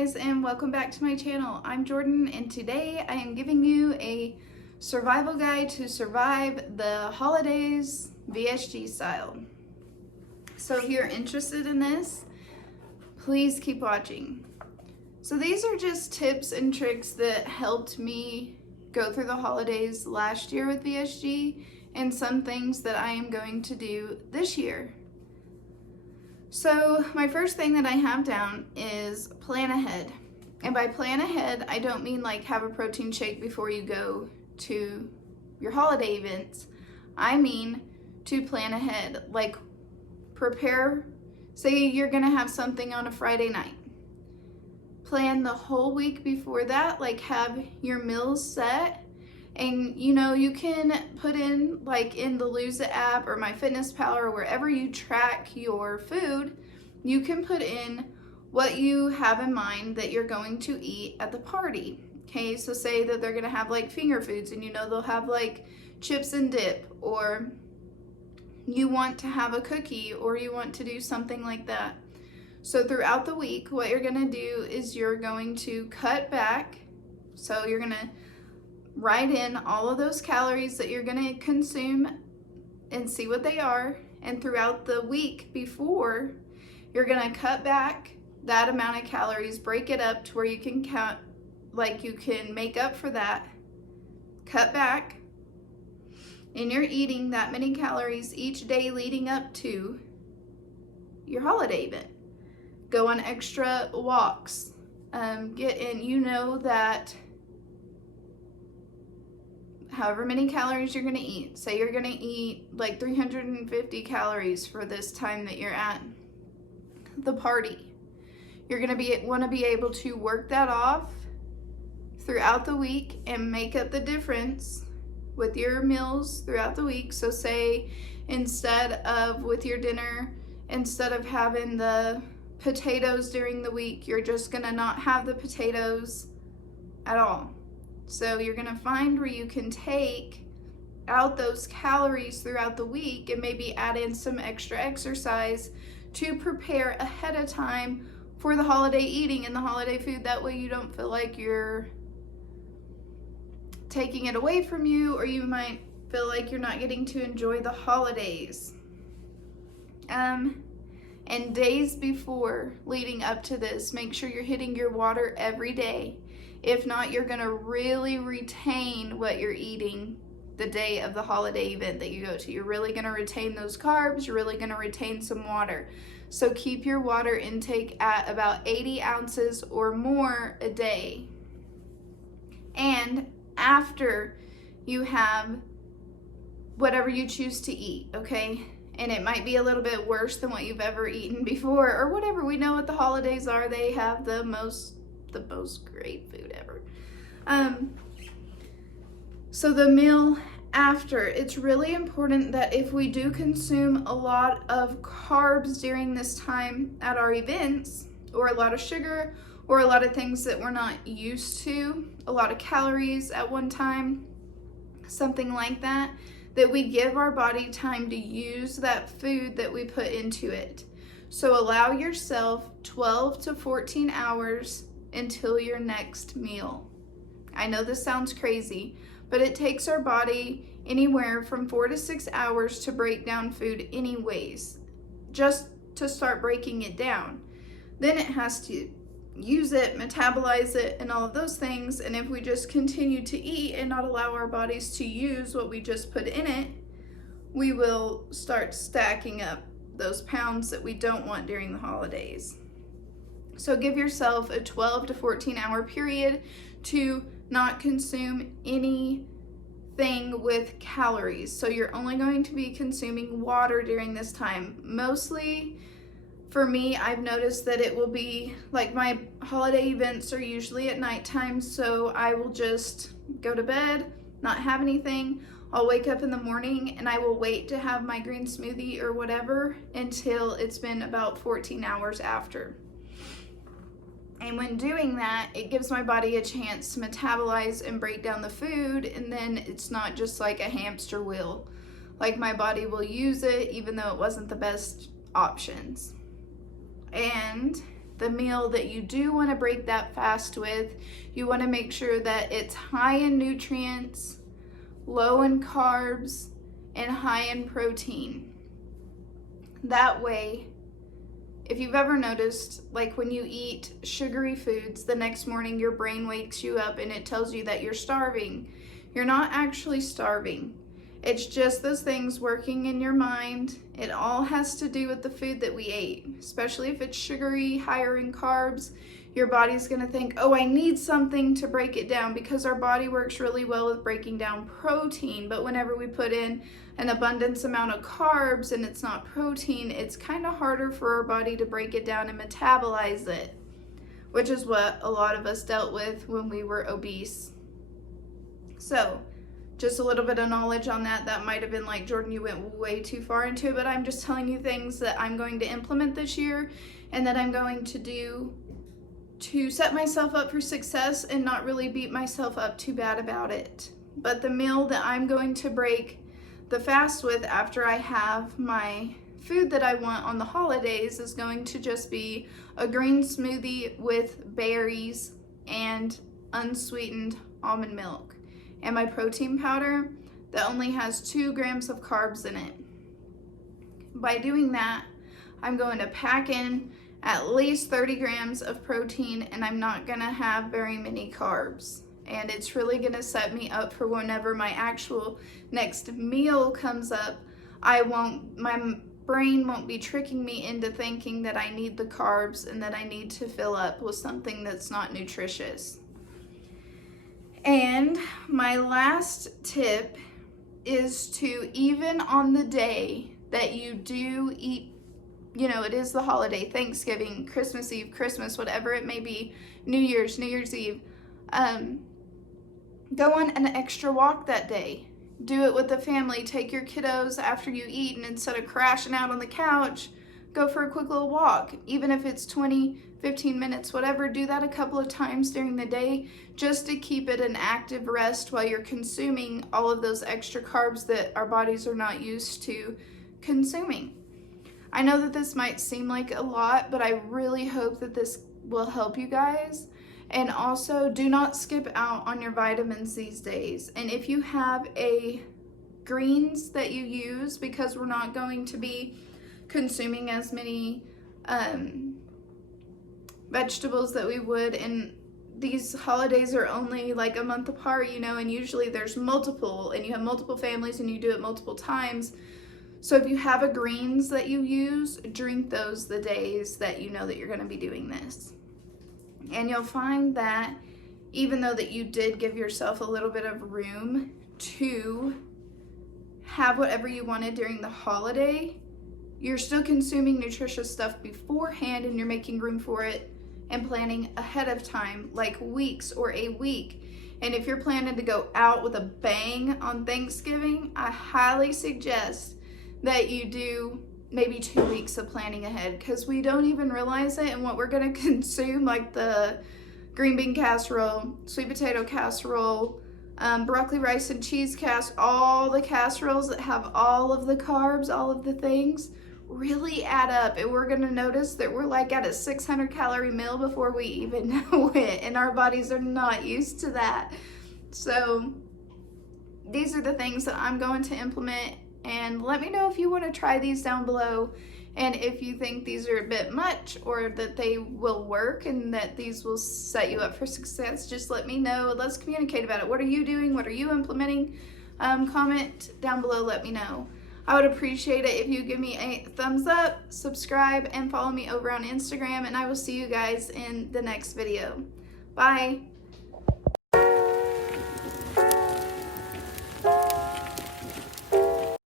guys, and welcome back to my channel. I'm Jordan, and today I am giving you a survival guide to survive the holidays VSG style. So if you're interested in this, please keep watching. So these are just tips and tricks that helped me go through the holidays last year with VSG and some things that I am going to do this year. So my first thing that I have down is plan ahead. And by plan ahead, I don't mean like have a protein shake before you go to your holiday events. I mean to plan ahead, like prepare, say you're gonna have something on a Friday night. Plan the whole week before that, like have your meals set. And you can put in, like in the Lose It app or MyFitnessPal or wherever you track your food, you can put in what you have in mind that you're going to eat at the party. Okay, so say that they're gonna have like finger foods and they'll have like chips and dip, or you want to have a cookie, or you want to do something like that. So throughout the week, what you're gonna do is you're going to cut back. So you're gonna write in all of those calories that you're going to consume and see what they are. And throughout the week before, you're going to cut back that amount of calories, break it up to where you can count, like you can make up for that, cut back, and you're eating that many calories each day leading up to your holiday event. Go on extra walks, get in, that however many calories you're going to eat. Say you're going to eat like 350 calories for this time that you're at the party. You're going to want to be able to work that off throughout the week and make up the difference with your meals throughout the week. So say instead of with your dinner, instead of having the potatoes during the week, you're just going to not have the potatoes at all. So you're gonna find where you can take out those calories throughout the week and maybe add in some extra exercise to prepare ahead of time for the holiday eating and the holiday food. That way you don't feel like you're taking it away from you, or you might feel like you're not getting to enjoy the holidays. And days before leading up to this, make sure you're hitting your water every day. If not, you're going to really retain what you're eating the day of the holiday event that you go to. You're really going to retain those carbs. You're really going to retain some water. So keep your water intake at about 80 ounces or more a day. And after you have whatever you choose to eat, okay? And it might be a little bit worse than what you've ever eaten before or whatever. We know what the holidays are. They have the most great food ever. So the meal after, it's really important that if we do consume a lot of carbs during this time at our events, or a lot of sugar, or a lot of things that we're not used to, a lot of calories at one time, something like that, that we give our body time to use that food that we put into it. So allow yourself 12 to 14 hours until your next meal. I know this sounds crazy, but it takes our body anywhere from 4 to 6 hours to break down food anyways, just to start breaking it down. Then it has to use it, metabolize it, and all of those things. And if we just continue to eat and not allow our bodies to use what we just put in it, we will start stacking up those pounds that we don't want during the holidays. So give yourself a 12 to 14 hour period to not consume anything with calories. So you're only going to be consuming water during this time. Mostly for me, I've noticed that it will be like my holiday events are usually at nighttime. So I will just go to bed, not have anything. I'll wake up in the morning and I will wait to have my green smoothie or whatever until it's been about 14 hours after. And when doing that, it gives my body a chance to metabolize and break down the food, and then it's not just like a hamster wheel. Like my body will use it even though it wasn't the best options. And the meal that you do want to break that fast with, you want to make sure that it's high in nutrients, low in carbs, and high in protein. That way, if you've ever noticed, like when you eat sugary foods, the next morning your brain wakes you up and it tells you that you're starving. You're not actually starving. It's just those things working in your mind. It all has to do with the food that we ate, especially if it's sugary, higher in carbs. Your body's gonna think, oh, I need something to break it down, because our body works really well with breaking down protein. But whenever we put in an abundance amount of carbs and it's not protein, it's kind of harder for our body to break it down and metabolize it, which is what a lot of us dealt with when we were obese. So just a little bit of knowledge on that. That might have been like, Jordan, you went way too far into it, but I'm just telling you things that I'm going to implement this year and that I'm going to do to set myself up for success and not really beat myself up too bad about it. But the meal that I'm going to break the fast with after I have my food that I want on the holidays is going to just be a green smoothie with berries and unsweetened almond milk, and my protein powder that only has 2 grams of carbs in it. By doing that, I'm going to pack in at least 30 grams of protein, and I'm not gonna have very many carbs. And it's really gonna set me up for whenever my actual next meal comes up, my brain won't be tricking me into thinking that I need the carbs and that I need to fill up with something that's not nutritious. And my last tip is to, even on the day that you do eat, you know, it is the holiday, Thanksgiving, Christmas Eve, Christmas, whatever it may be, New Year's Eve, go on an extra walk that day. Do it with the family. Take your kiddos after you eat, and instead of crashing out on the couch, go for a quick little walk. Even if it's 20, 15 minutes, whatever, do that a couple of times during the day just to keep it an active rest while you're consuming all of those extra carbs that our bodies are not used to consuming. I know that this might seem like a lot, but I really hope that this will help you guys. And also, do not skip out on your vitamins these days. And if you have a greens that you use, because we're not going to be consuming as many vegetables that we would, and these holidays are only like a month apart, you know, and usually there's multiple, and you have multiple families and you do it multiple times. So if you have a greens that you use, drink those the days that you know that you're going to be doing this. And you'll find that even though that you did give yourself a little bit of room to have whatever you wanted during the holiday, you're still consuming nutritious stuff beforehand, and you're making room for it and planning ahead of time, like weeks or a week. And if you're planning to go out with a bang on Thanksgiving, I highly suggest that you do maybe 2 weeks of planning ahead, because we don't even realize it. And what we're going to consume, like the green bean casserole, sweet potato casserole, broccoli, rice, and cheese all the casseroles that have all of the carbs, all of the things, really add up. And we're going to notice that we're like at a 600 calorie meal before we even know it. And our bodies are not used to that. So these are the things that I'm going to implement. And let me know if you want to try these down below, and if you think these are a bit much or that they will work and that these will set you up for success. Just let me know. Let's communicate about it. What are you doing? What are you implementing? Comment down below, let me know. I would appreciate it if you give me a thumbs up, subscribe, and follow me over on Instagram, and I will see you guys in the next video. Bye.